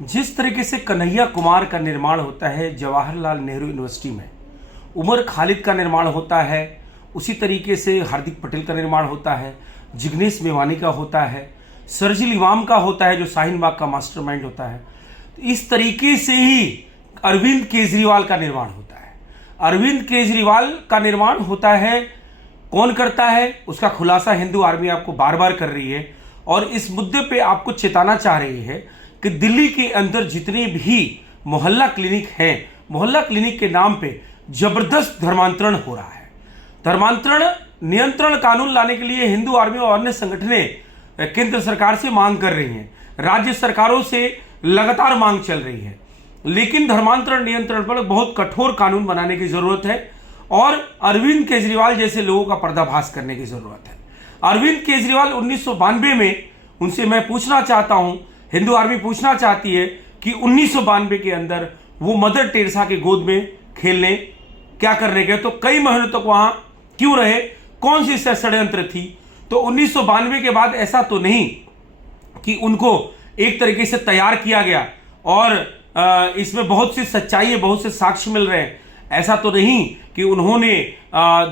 जिस तरीके से कन्हैया कुमार का निर्माण होता है जवाहरलाल नेहरू यूनिवर्सिटी में, उमर खालिद का निर्माण होता है, उसी तरीके से हार्दिक पटेल का निर्माण होता है, जिग्नेश मेवानी का होता है, सरजिल इमाम का होता है जो शाहीन बाग का मास्टरमाइंड होता है। इस तरीके से ही अरविंद केजरीवाल का निर्माण होता है। अरविंद केजरीवाल का निर्माण होता है, कौन करता है उसका खुलासा हिंदू आर्मी आपको बार बार कर रही है और इस मुद्दे पे आपको चेताना चाह रही है कि दिल्ली के अंदर जितने भी मोहल्ला क्लिनिक हैं, मोहल्ला क्लिनिक के नाम पे जबरदस्त धर्मांतरण हो रहा है। धर्मांतरण नियंत्रण कानून लाने के लिए हिंदू आर्मी और अन्य संगठनें केंद्र सरकार से मांग कर रही हैं, राज्य सरकारों से लगातार मांग चल रही है, लेकिन धर्मांतरण नियंत्रण पर बहुत कठोर कानून बनाने की जरूरत है और अरविंद केजरीवाल जैसे लोगों का पर्दाफाश करने की जरूरत है। अरविंद केजरीवाल 1992 में, उनसे मैं पूछना चाहता हूं, हिंदू आर्मी पूछना चाहती है कि 1992 के अंदर वो मदर टेरेसा के गोद में खेलने क्या करने गए, तो कई महीनों तक वहां क्यों रहे, कौन सी षड्यंत्र थी। तो 1992 के बाद ऐसा तो नहीं कि उनको एक तरीके से तैयार किया गया और इसमें बहुत सी सच्चाई है, बहुत से साक्ष्य मिल रहे हैं। ऐसा तो नहीं कि उन्होंने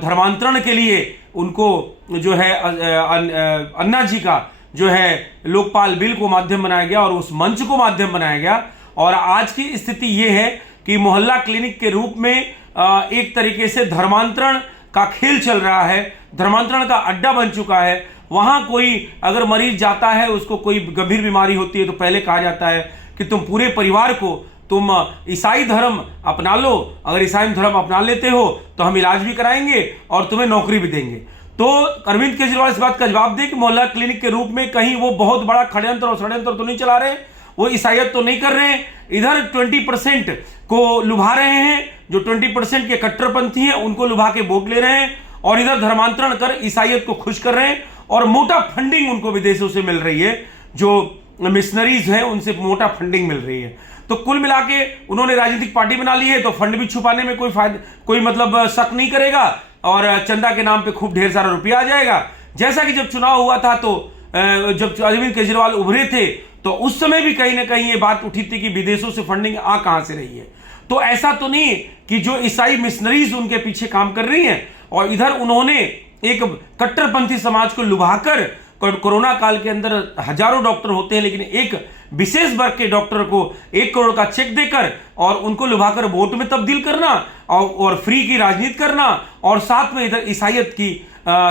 धर्मांतरण के लिए उनको जो है अन्ना जी का जो है लोकपाल बिल को माध्यम बनाया गया और उस मंच को माध्यम बनाया गया। और आज की स्थिति यह है कि मोहल्ला क्लिनिक के रूप में एक तरीके से धर्मांतरण का खेल चल रहा है, धर्मांतरण का अड्डा बन चुका है। वहां कोई अगर मरीज जाता है, उसको कोई गंभीर बीमारी होती है तो पहले कहा जाता है कि तुम पूरे परिवार को तुम ईसाई धर्म अपना लो, अगर ईसाई धर्म अपना लेते हो तो हम इलाज भी कराएंगे और तुम्हें नौकरी भी देंगे। तो अरविंद केजरीवाल इस बात का जवाब दे कि मोहल्ला क्लिनिक के रूप में कहीं वो बहुत बड़ा षड्यंत्र और षड्यंत्र तो नहीं चला रहे, वो ईसाइयत तो नहीं कर रहे हैं, इधर 20% को लुभा रहे हैं, जो 20% के कट्टरपंथी हैं उनको लुभा के वोट ले रहे हैं और इधर धर्मांतरण कर ईसाइयत को खुश कर रहे हैं और मोटा फंडिंग उनको विदेशों से मिल रही है, जो मिशनरीज हैं उनसे मोटा फंडिंग मिल रही है। तो कुल मिला के उन्होंने राजनीतिक पार्टी बना ली है तो फंड भी छुपाने में कोई मतलब शक नहीं करेगा और चंदा के नाम पे खूब ढेर सारा रुपया आ जाएगा। जैसा कि जब चुनाव हुआ था तो जब अरविंद केजरीवाल उभरे थे तो उस समय भी कहीं ना कहीं ये बात उठी थी कि विदेशों से फंडिंग आ कहां से रही है। तो ऐसा तो नहीं कि जो ईसाई मिशनरीज उनके पीछे काम कर रही हैं और इधर उन्होंने एक कट्टरपंथी समाज को लुभाकर, कोरोना काल के अंदर हजारों डॉक्टर होते हैं लेकिन एक विशेष वर्ग के डॉक्टर को 1 करोड़ का चेक देकर और उनको लुभाकर वोट में तब्दील करना और फ्री की राजनीति करना और साथ में इधर ईसाइयत की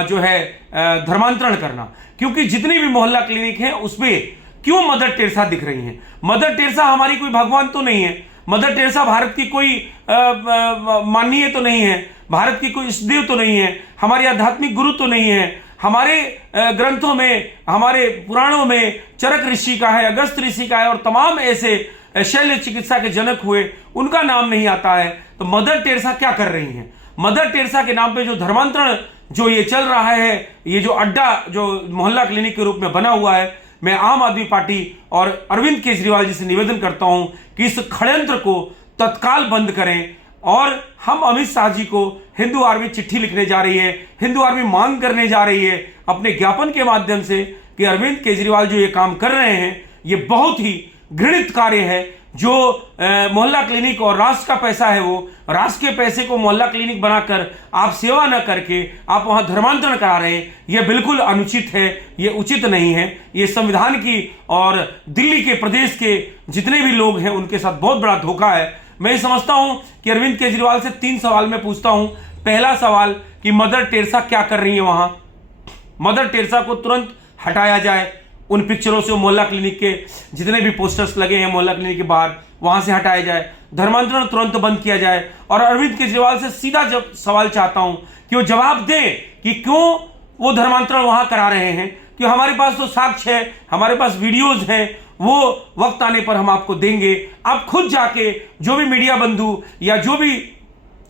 जो है धर्मांतरण करना। क्योंकि जितनी भी मोहल्ला क्लिनिक हैं उसमें क्यों मदर टेरेसा दिख रही हैं? मदर टेरेसा हमारी कोई भगवान तो नहीं है, मदर टेरेसा भारत की कोई माननीय तो नहीं है, भारत की कोई इष्टदेव तो नहीं है, हमारी आध्यात्मिक गुरु तो नहीं है। हमारे ग्रंथों में, हमारे पुराणों में चरक ऋषि का है, अगस्त ऋषि का है और तमाम ऐसे शल्य चिकित्सा के जनक हुए उनका नाम नहीं आता है। तो मदर टेरेसा क्या कर रही हैं? मदर टेरेसा के नाम पे जो धर्मांतरण जो ये चल रहा है, ये जो अड्डा जो मोहल्ला क्लिनिक के रूप में बना हुआ है, मैं आम आदमी पार्टी और अरविंद केजरीवाल जी से निवेदन करता हूं कि इस षड्यंत्र को तत्काल बंद करें। और हम अमित शाह जी को हिंदू आर्मी चिट्ठी लिखने जा रही है, हिंदू आर्मी मांग करने जा रही है अपने ज्ञापन के माध्यम से कि अरविंद केजरीवाल जो ये काम कर रहे हैं ये बहुत ही घृणित कार्य है। जो मोहल्ला क्लिनिक और राष्ट्र का पैसा है, वो राष्ट्र के पैसे को मोहल्ला क्लिनिक बनाकर आप सेवा न करके आप वहां धर्मांतरण करा रहे हैं, यह बिल्कुल अनुचित है, यह उचित नहीं है। ये संविधान की और दिल्ली के प्रदेश के जितने भी लोग हैं उनके साथ बहुत बड़ा धोखा है। मैं ये समझता हूं कि अरविंद केजरीवाल से 3 सवाल मैं पूछता हूं। पहला सवाल कि मदर टेरेसा क्या कर रही है वहां? मदर टेरेसा को तुरंत हटाया जाए, उन पिक्चरों से, मोहल्ला क्लिनिक के जितने भी पोस्टर्स लगे हैं मोहल्ला क्लिनिक के बाहर, वहां से हटाया जाए, धर्मांतरण तुरंत बंद किया जाए। और अरविंद केजरीवाल से सीधा सवाल चाहता हूं कि वो जवाब दे कि क्यों वो धर्मांतरण वहां करा रहे हैं। कि हमारे पास तो साक्ष्य है, हमारे पास वीडियोज हैं, वो वक्त आने पर हम आपको देंगे। आप खुद जाके जो भी मीडिया बंधु या जो भी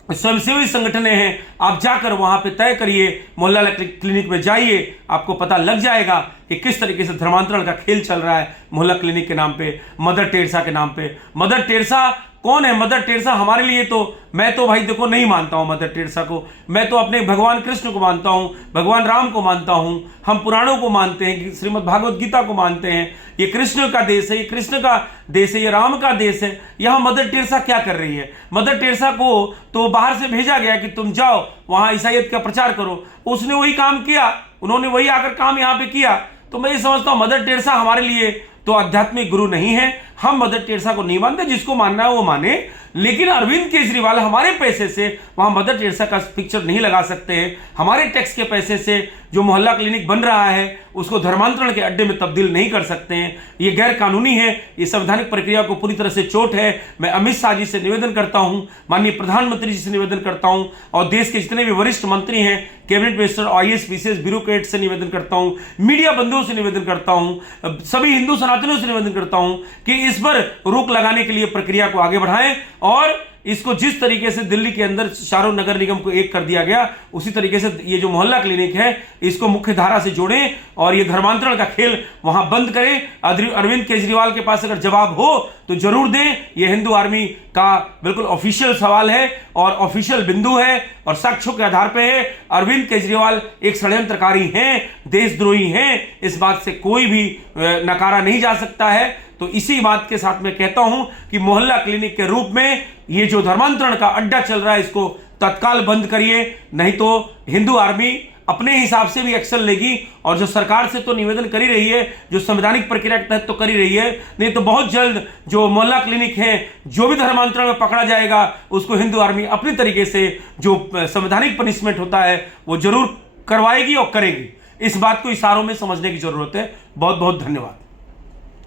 स्वयंसेवी संगठनें हैं, आप जाकर वहां पे तय करिए, मोहल्ला क्लिनिक में जाइए, आपको पता लग जाएगा कि किस तरीके से धर्मांतरण का खेल चल रहा है मोहल्ला क्लिनिक के नाम पे, मदर टेरेसा के नाम पे। मदर टेरेसा कौन है मदर टेरेसा हमारे लिए? तो मैं तो भाई देखो नहीं मानता हूं मदर टेरेसा को। मैं तो अपने भगवान कृष्ण को मानता हूं, भगवान राम को मानता हूं, हम पुराणों को मानते हैं, श्रीमद् भागवत गीता को मानते हैं। ये कृष्ण का देश है, ये कृष्ण का देश है, ये राम का देश है। यहां मदर टेरेसा क्या कर रही है? मदर टेरेसा को तो बाहर से भेजा गया कि तुम जाओ वहां ईसाईयत का प्रचार करो, उसने वही काम किया, उन्होंने वही आकर काम यहां पे किया। तो मैं ये समझता हूं मदर टेरेसा हमारे लिए तो आध्यात्मिक गुरु नहीं है। हम मदर टेरेसा को नहीं मानते, जिसको मानना है वो माने, लेकिन अरविंद केजरीवाल हमारे पैसे से वहां मदर टेरेसा का पिक्चर नहीं लगा सकते हैं। हमारे टैक्स के पैसे से जो मोहल्ला क्लिनिक बन रहा है उसको धर्मांतरण के अड्डे में तब्दील नहीं कर सकते हैं। ये गैर कानूनी है, ये संवैधानिक प्रक्रिया को पूरी तरह से चोट है। मैं अमित शाह जी से निवेदन करता हूं, माननीय प्रधानमंत्री जी से निवेदन करता हूं, और देश के जितने भी वरिष्ठ मंत्री हैं, cabinet minister, IAS PCS bureaucrat से निवेदन करता हूं, मीडिया बंधुओं से निवेदन करता हूं, सभी हिंदू सनातनियों से निवेदन करता हूं कि इस पर रोक लगाने के लिए प्रक्रिया को आगे बढ़ाएं, और इसको जिस तरीके से दिल्ली के अंदर चारों नगर निगम को एक कर दिया गया, उसी तरीके से ये जो मोहल्ला क्लिनिक है इसको मुख्य धारा से जोड़ें और ये धर्मांतरण का खेल वहां बंद करें। अरविंद केजरीवाल के पास अगर जवाब हो तो जरूर दें। ये हिंदू आर्मी का बिल्कुल ऑफिशियल सवाल है और ऑफिशियल बिंदु है और साक्ष्यों के आधार पर है। अरविंद केजरीवाल एक षड्यंत्रकारी हैं, देशद्रोही हैं, इस बात से कोई भी नकारा नहीं जा सकता है। तो इसी बात के साथ मैं कहता हूं कि मोहल्ला क्लिनिक के रूप में ये जो धर्मांतरण का अड्डा चल रहा है इसको तत्काल बंद करिए, नहीं तो हिंदू आर्मी अपने हिसाब से भी एक्शन लेगी। और जो सरकार से तो निवेदन कर ही रही है, जो संवैधानिक प्रक्रिया के तहत तो कर ही रही है, नहीं तो बहुत जल्द जो मोहल्ला क्लिनिक है, जो भी धर्मांतरण में पकड़ा जाएगा उसको हिंदू आर्मी अपनी तरीके से जो संवैधानिक पनिशमेंट होता है वो जरूर करवाएगी और करेगी। इस बात को इशारों में समझने की जरूरत है। बहुत बहुत धन्यवाद।